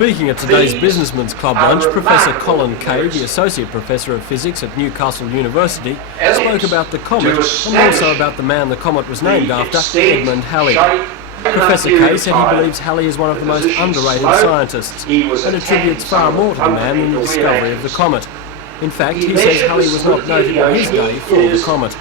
Speaking at today's Businessman's Club lunch, Professor Colin Kay, the Associate Professor of Physics at Newcastle University, spoke about the comet and also about the man the comet was named after, Edmund Halley. Professor Kay said he believes Halley is one of the most underrated scientists and attributes far more to the man than the discovery of the comet. In fact, he says Halley was not noted on his day for the comet.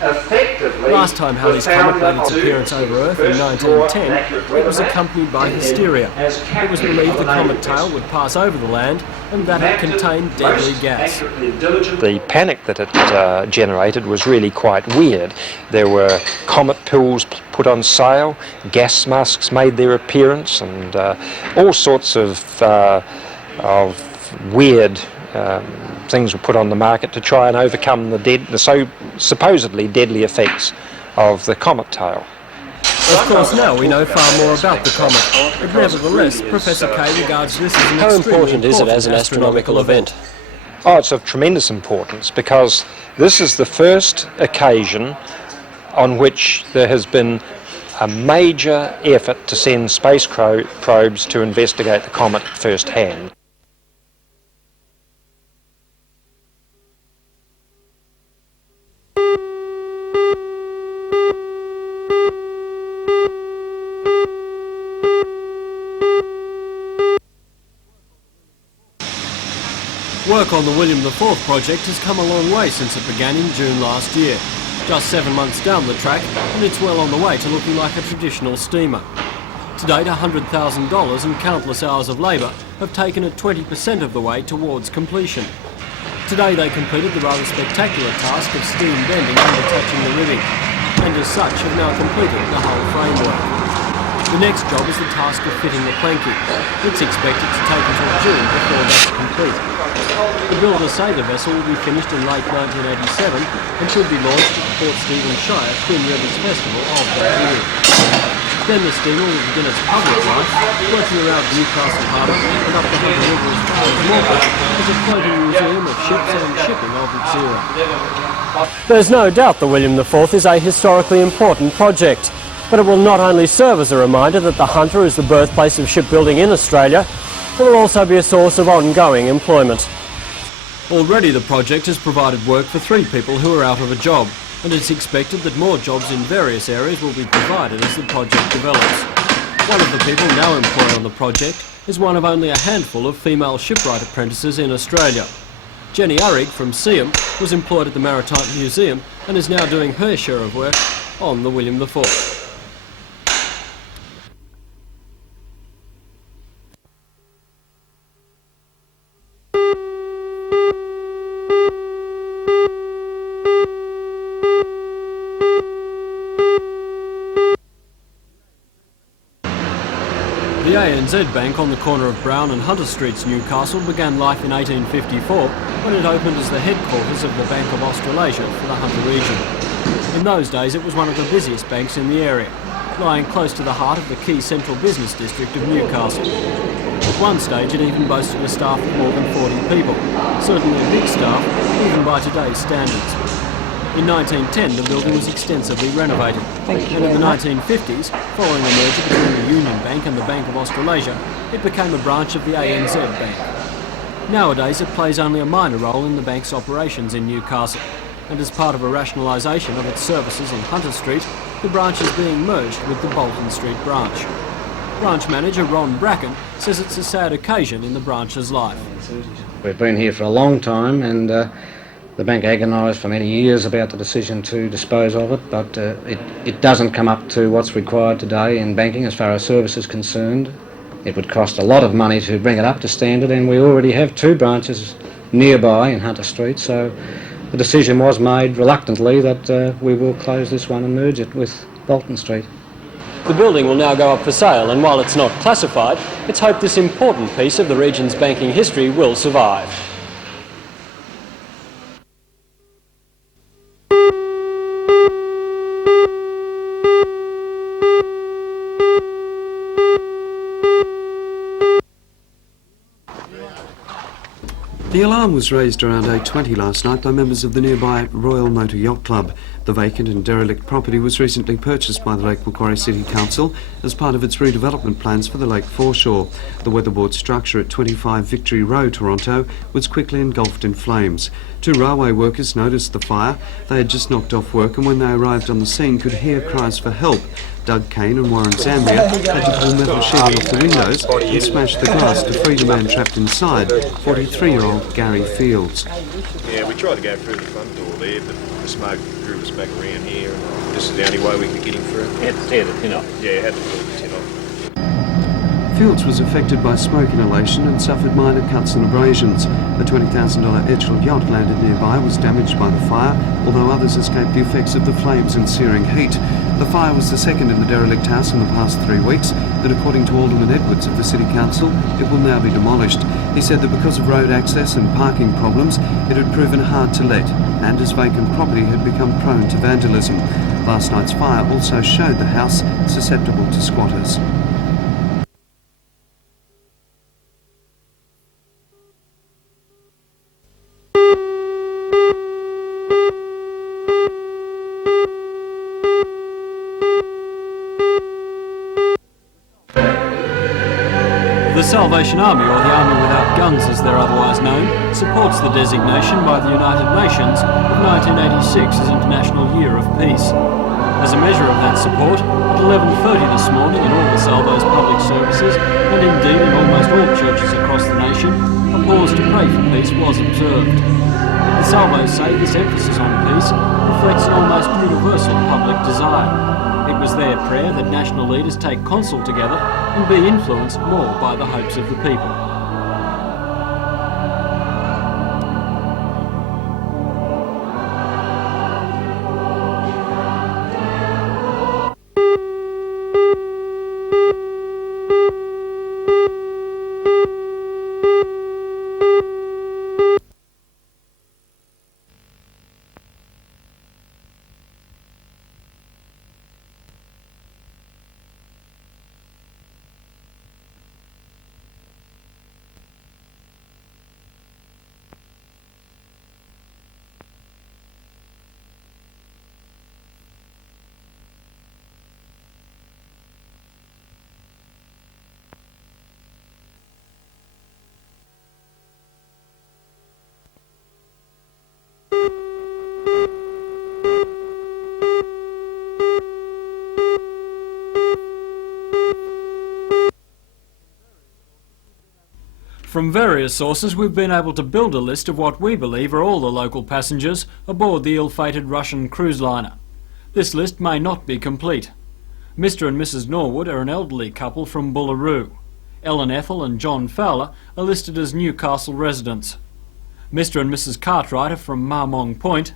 Last time Halley's comet made its appearance over Earth in 1910, it was accompanied by hysteria. It was believed the comet tail would pass over the land and that it contained deadly gas. The panic that it generated was really quite weird. There were comet pills put on sale, gas masks made their appearance, and all sorts of weird things were put on the market to try and overcome the supposedly deadly effects of the comet tail. Of course, now we know far more about the comet, but nevertheless, Professor Kay regards this as an How important is it as an astronomical event? Oh, it's of tremendous importance because this is the first occasion on which there has been a major effort to send space probes to investigate the comet firsthand. Work on the William IV project has come a long way since it began in June last year. Just 7 months down the track, and it's well on the way to looking like a traditional steamer. To date, $100,000 and countless hours of labour have taken it 20% of the way towards completion. Today they completed the rather spectacular task of steam bending and attaching the ribbing, and as such have now completed the whole framework. The next job is the task of fitting the planking. It's expected to take until June before that's complete. The Build a Sailor vessel will be finished in late 1987 and should be launched at the Port Stephens Shire Twin Rivers Festival of that year. Then the steamer will begin its public life, working around Newcastle Harbour and up the Hunter River as far as Morpeth as a floating museum of ships and shipping of its era. There's no doubt the William IV is a historically important project, but it will not only serve as a reminder that the Hunter is the birthplace of shipbuilding in Australia, it will also be a source of ongoing employment. Already the project has provided work for 3 people who are out of a job, and it's expected that more jobs in various areas will be provided as the project develops. One of the people now employed on the project is one of only a handful of female shipwright apprentices in Australia. Jenny Urrig from Seaham was employed at the Maritime Museum and is now doing her share of work on the William IV. The ANZ Bank on the corner of Brown and Hunter Streets, Newcastle, began life in 1854 when it opened as the headquarters of the Bank of Australasia for the Hunter region. In those days it was one of the busiest banks in the area, lying close to the heart of the key central business district of Newcastle. At one stage it even boasted a staff of more than 40 people, certainly a big staff even by today's standards. In 1910 the building was extensively renovated, and in the 1950s, following the merger between the Union Bank and the Bank of Australasia, it became a branch of the ANZ Bank. Nowadays it plays only a minor role in the bank's operations in Newcastle, and as part of a rationalisation of its services in Hunter Street, the branch is being merged with the Bolton Street branch. Branch manager Ron Bracken says it's a sad occasion in the branch's life. We've been here for a long time, and the bank agonised for many years about the decision to dispose of it, but it doesn't come up to what's required today in banking as far as service is concerned. It would cost a lot of money to bring it up to standard, and we already have 2 branches nearby in Hunter Street, so the decision was made reluctantly that we will close this one and merge it with Bolton Street. The building will now go up for sale, and while it's not classified, it's hoped this important piece of the region's banking history will survive. The alarm was raised around 8:20 last night by members of the nearby Royal Motor Yacht Club. The vacant and derelict property was recently purchased by the Lake Macquarie City Council as part of its redevelopment plans for the lake foreshore. The weatherboard structure at 25 Victory Road, Toronto, was quickly engulfed in flames. 2 railway workers noticed the fire. They had just knocked off work and when they arrived on the scene could hear cries for help. Doug Kane and Warren Zambia had to pull metal sheeting off the windows and smash the glass to free the man trapped inside, 43-year-old Gary Fields. Yeah, we tried to go through the front door there, but the smoke drew us back around here, and this is the only way we could get him through. You had to tear the tin off. Yeah, had to pull the tin off. Fields was affected by smoke inhalation and suffered minor cuts and abrasions. The $20,000 Edgefield yacht landed nearby was damaged by the fire, although others escaped the effects of the flames and searing heat. The fire was the second in the derelict house in the past 3 weeks, but according to Alderman Edwards of the City Council, it will now be demolished. He said that because of road access and parking problems, it had proven hard to let, and as vacant property had become prone to vandalism. Last night's fire also showed the house susceptible to squatters. The Salvation Army, or the Army Without Guns as they're otherwise known, supports the designation by the United Nations of 1986 as International Year of Peace. As a measure of that support, at 11:30 this morning in all the Salvo's public services, and indeed in almost all churches across the nation, a pause to pray for peace was observed. The Salvos say this emphasis on peace reflects an almost universal public desire. It was their prayer that national leaders take counsel together and be influenced more by the hopes of the people. From various sources, we've been able to build a list of what we believe are all the local passengers aboard the ill-fated Russian cruise liner. This list may not be complete. Mr. and Mrs. Norwood are an elderly couple from Bullaroo. Ellen Ethel and John Fowler are listed as Newcastle residents. Mr. and Mrs. Cartwright are from Marmong Point.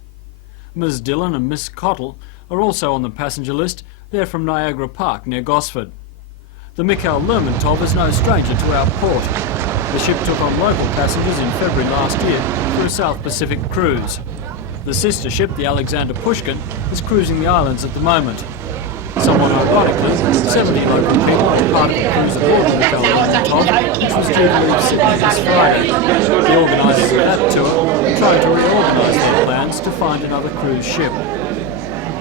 Ms. Dillon and Miss Cottle are also on the passenger list. They're from Niagara Park near Gosford. The Mikhail Lermontov is no stranger to our port. The ship took on local passengers in February last year for a South Pacific cruise. The sister ship, the Alexander Pushkin, is cruising the islands at the moment. Somewhat ironically, 70 local people are part of the cruise aboard the Mikhail Lermontov, which was due to leave Sydney this Friday. The organisers of that tour tried to reorganise their plans to find another cruise ship.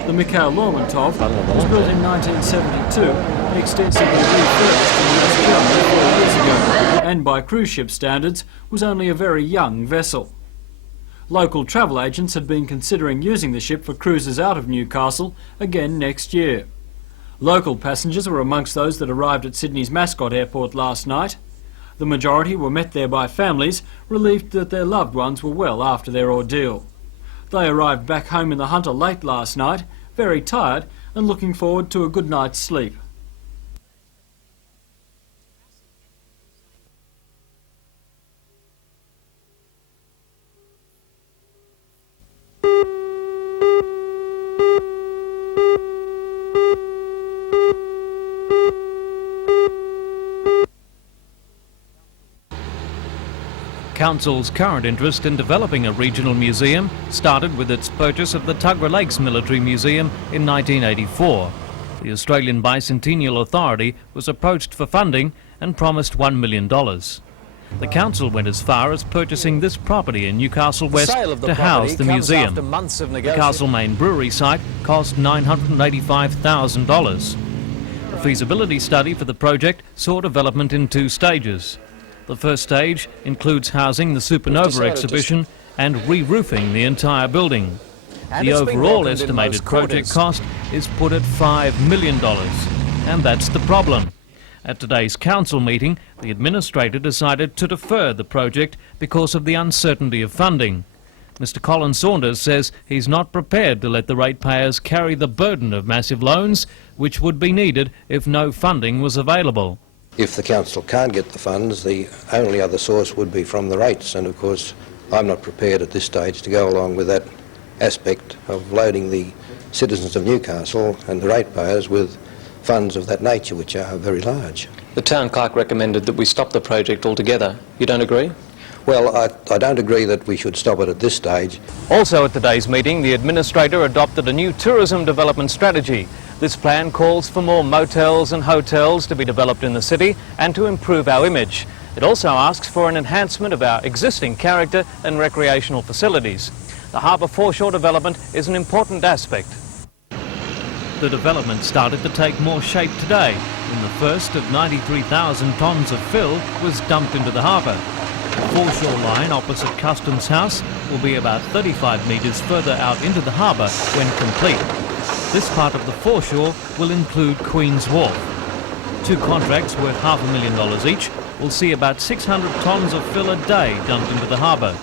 The Mikhail Lermontov was built in 1972 and extensively refurbished in West Germany 4 years ago, and by cruise ship standards was only a very young vessel. Local travel agents had been considering using the ship for cruises out of Newcastle again next year. Local passengers were amongst those that arrived at Sydney's Mascot Airport last night. The majority were met there by families, relieved that their loved ones were well after their ordeal. They arrived back home in the Hunter late last night, very tired and looking forward to a good night's sleep. Council's current interest in developing a regional museum started with its purchase of the Tuggerah Lakes Military Museum in 1984. The Australian Bicentennial Authority was approached for funding and promised $1 million. The council went as far as purchasing this property in Newcastle West to house the museum. The Castlemaine Brewery site cost $985,000. The feasibility study for the project saw development in 2 stages. The first stage includes housing the Supernova exhibition and re-roofing the entire building. The overall estimated project cost is put at $5 million, and that's the problem. At today's council meeting, the administrator decided to defer the project because of the uncertainty of funding. Mr. Colin Saunders says he's not prepared to let the ratepayers carry the burden of massive loans, which would be needed if no funding was available. If the council can't get the funds, the only other source would be from the rates, and of course I'm not prepared at this stage to go along with that aspect of loading the citizens of Newcastle and the ratepayers with funds of that nature, which are very large. The town clerk recommended that we stop the project altogether. You don't agree? Well, I don't agree that we should stop it at this stage. Also at today's meeting, the administrator adopted a new tourism development strategy. This plan calls for more motels and hotels to be developed in the city and to improve our image. It also asks for an enhancement of our existing character and recreational facilities. The harbour foreshore development is an important aspect. The development started to take more shape today when the first of 93,000 tonnes of fill was dumped into the harbour. The foreshore line opposite Customs House will be about 35 metres further out into the harbour when complete. This part of the foreshore will include Queen's Wharf. 2 contracts worth $500,000 each will see about 600 tonnes of fill a day dumped into the harbour.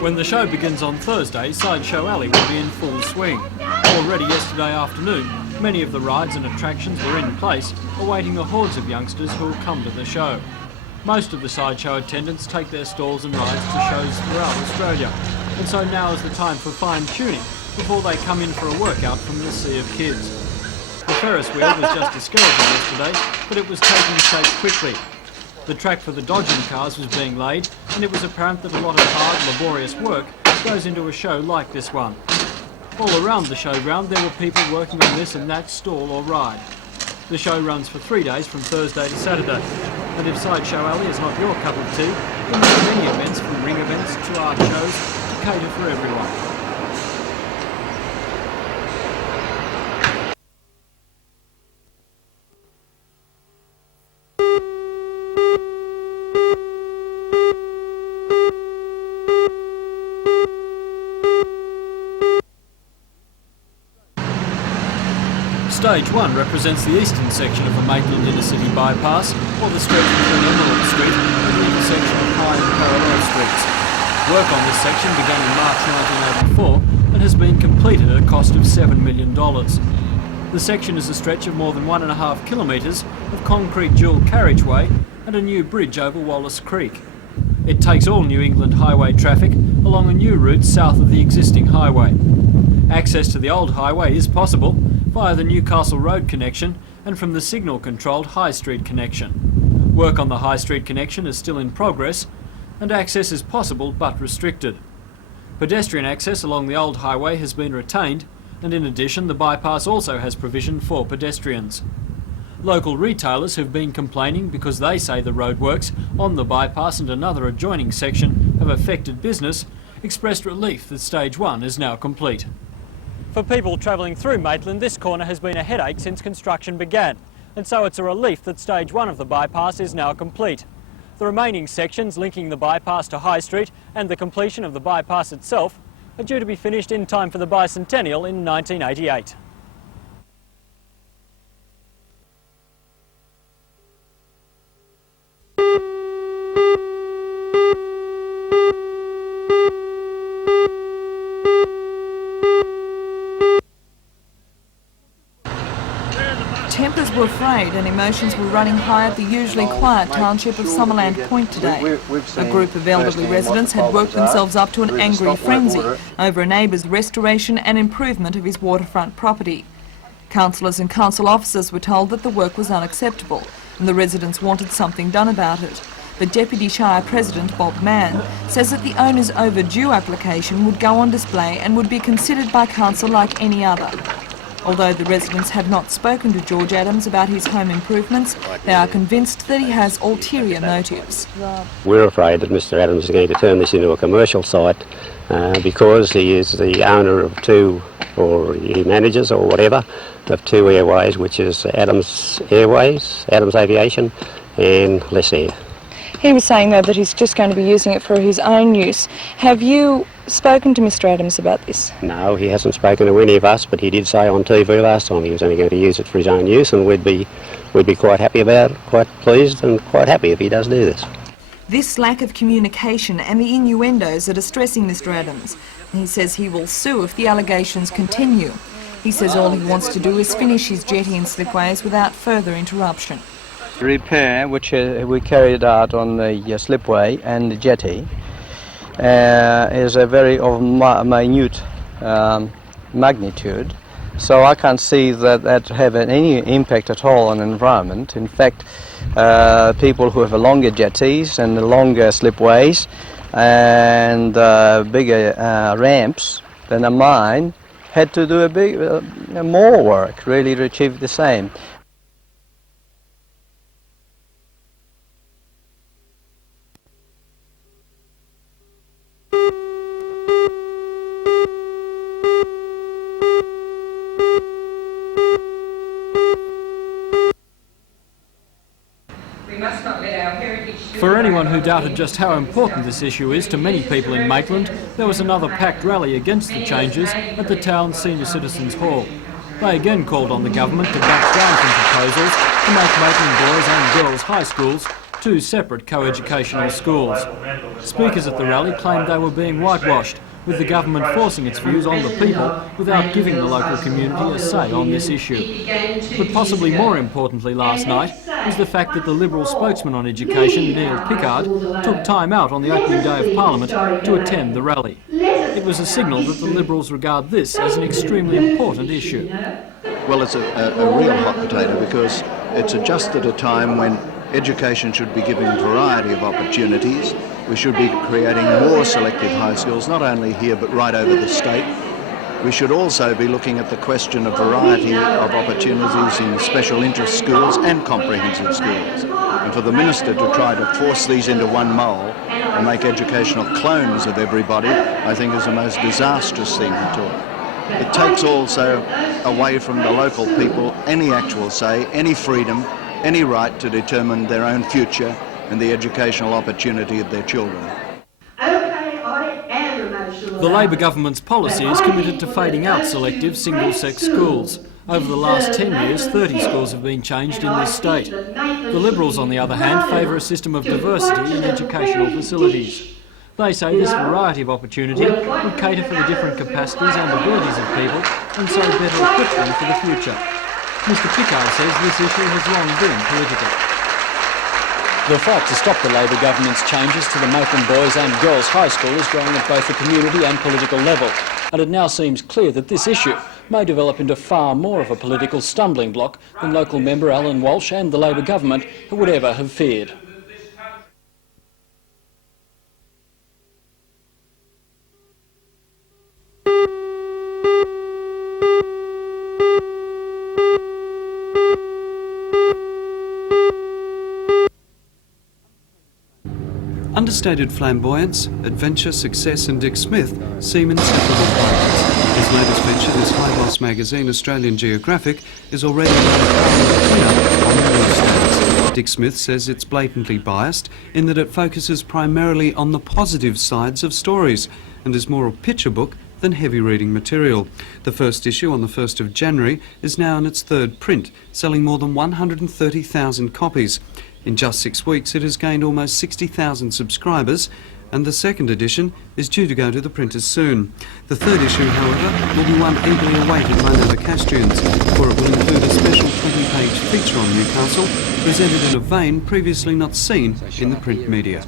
When the show begins on Thursday, Sideshow Alley will be in full swing. Already yesterday afternoon, many of the rides and attractions were in place, awaiting the hordes of youngsters who will come to the show. Most of the sideshow attendants take their stalls and rides to shows throughout Australia, and so now is the time for fine-tuning before they come in for a workout from the sea of kids. The Ferris wheel was just a skeleton yesterday, but it was taking shape quickly. The track for the dodging cars was being laid, and it was apparent that a lot of hard, laborious work goes into a show like this one. All around the showground there were people working on this and that stall or ride. The show runs for 3 days from Thursday to Saturday, and if Sideshow Alley is not your cup of tea, then there are many events from ring events to art shows to cater for everyone. Stage 1 represents the eastern section of the Maitland Inner City Bypass, or the stretch between Emerald Street and the intersection of High and Parallel Streets. Work on this section began in March 1984 and has been completed at a cost of $7 million. The section is a stretch of more than 1.5 kilometres of concrete dual carriageway and a new bridge over Wallace Creek. It takes all New England highway traffic along a new route south of the existing highway. Access to the old highway is possible via the Newcastle Road connection and from the signal-controlled High Street connection. Work on the High Street connection is still in progress and access is possible but restricted. Pedestrian access along the old highway has been retained, and in addition the bypass also has provision for pedestrians. Local retailers have been complaining because they say the roadworks on the bypass and another adjoining section have affected business, expressed relief that Stage 1 is now complete. For people travelling through Maitland, this corner has been a headache since construction began, and so it's a relief that Stage 1 of the bypass is now complete. The remaining sections linking the bypass to High Street and the completion of the bypass itself are due to be finished in time for the bicentennial in 1988. Tempers were frayed and emotions were running high at the usually quiet township of Summerland Point today. A group of elderly residents had worked themselves up to an angry frenzy over a neighbour's restoration and improvement of his waterfront property. Councillors and council officers were told that the work was unacceptable, and the residents wanted something done about it. But Deputy Shire President Bob Mann says that the owner's overdue application would go on display and would be considered by council like any other. Although the residents have not spoken to George Adams about his home improvements, they are convinced that he has ulterior motives. We're afraid that Mr Adams is going to turn this into a commercial site because he is the owner of two, or he manages or whatever, of two airways, which is Adams Airways, Adams Aviation and Less Air. He was saying, though, that he's just going to be using it for his own use. Have you spoken to Mr Adams about this? No, he hasn't spoken to any of us, but he did say on TV last time he was only going to use it for his own use, and we'd be quite happy about it, quite pleased and quite happy if he does do this. This lack of communication and the innuendos that are distressing Mr Adams. He says he will sue if the allegations continue. He says all he wants to do is finish his jetty and slipways without further interruption. Repair, which we carried out on the slipway and the jetty, is a very minute magnitude, so I can't see that have any impact at all on the environment. In fact, people who have longer jetties and longer slipways and bigger ramps than mine had to do more work really to achieve the same. For anyone who doubted just how important this issue is to many people in Maitland, there was another packed rally against the changes at the town's Senior Citizens Hall. They again called on the government to back down from proposals to make Maitland Boys and Girls High Schools two separate co-educational schools. Speakers at the rally claimed they were being whitewashed, with the government forcing its views on the people without giving the local community a say on this issue. But possibly more importantly last night was the fact that the Liberal spokesman on education, Neil Pickard, took time out on the opening day of Parliament to attend the rally. It was a signal that the Liberals regard this as an extremely important issue. Well, it's a real hot potato because it's just at a time when education should be giving a variety of opportunities. We should be creating more selective high schools, not only here but right over the state. We should also be looking at the question of variety of opportunities in special interest schools and comprehensive schools. And for the Minister to try to force these into one mould and make educational clones of everybody, I think is the most disastrous thing at all. It takes also away from the local people any actual say, any freedom, any right to determine their own future and the educational opportunity of their children. The Labor government's policy is committed to fading out selective single-sex schools. Over the last 10 years, 30 schools have been changed in this state. The Liberals, on the other hand, favour a system of diversity in educational facilities. They say this variety of opportunity would cater for the different capacities and abilities of people and so better equip them for the future. Mr Pickard says this issue has long been political. The fight to stop the Labor government's changes to the Maitland Boys and Girls High School is growing at both the community and political level, and it now seems clear that this issue may develop into far more of a political stumbling block than local member Alan Walsh and the Labor government would ever have feared. Understated flamboyance, adventure, success and Dick Smith seem inseparable parties. His latest venture, this high-boss magazine, Australian Geographic, is already on the newsstands. Dick Smith says it's blatantly biased in that it focuses primarily on the positive sides of stories and is more a picture book than heavy reading material. The first issue on the 1st of January is now in its third print, selling more than 130,000 copies. In just 6 weeks it has gained almost 60,000 subscribers, and the second edition is due to go to the printers soon. The third issue, however, will be one eagerly awaited by Novocastrians, for it will include a special 20-page feature on Newcastle, presented in a vein previously not seen in the print media.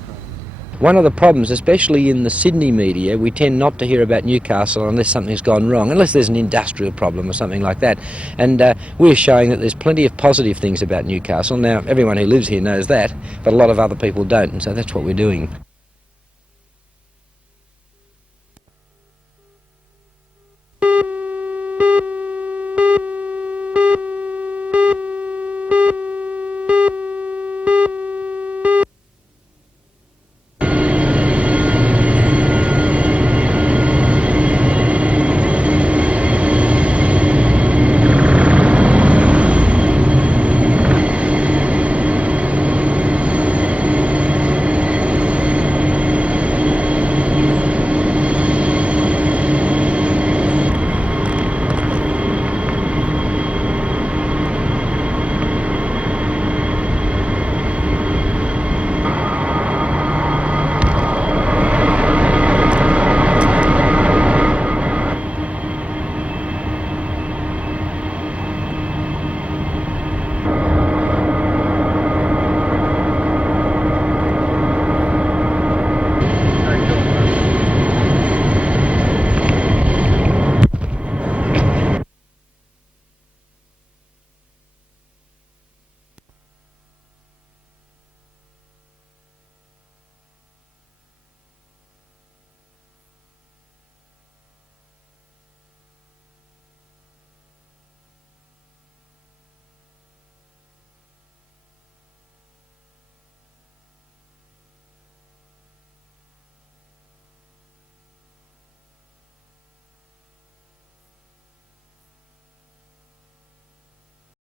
One of the problems, especially in the Sydney media, we tend not to hear about Newcastle unless something's gone wrong, unless there's an industrial problem or something like that. And we're showing that there's plenty of positive things about Newcastle. Now, everyone who lives here knows that, but a lot of other people don't, and so that's what we're doing.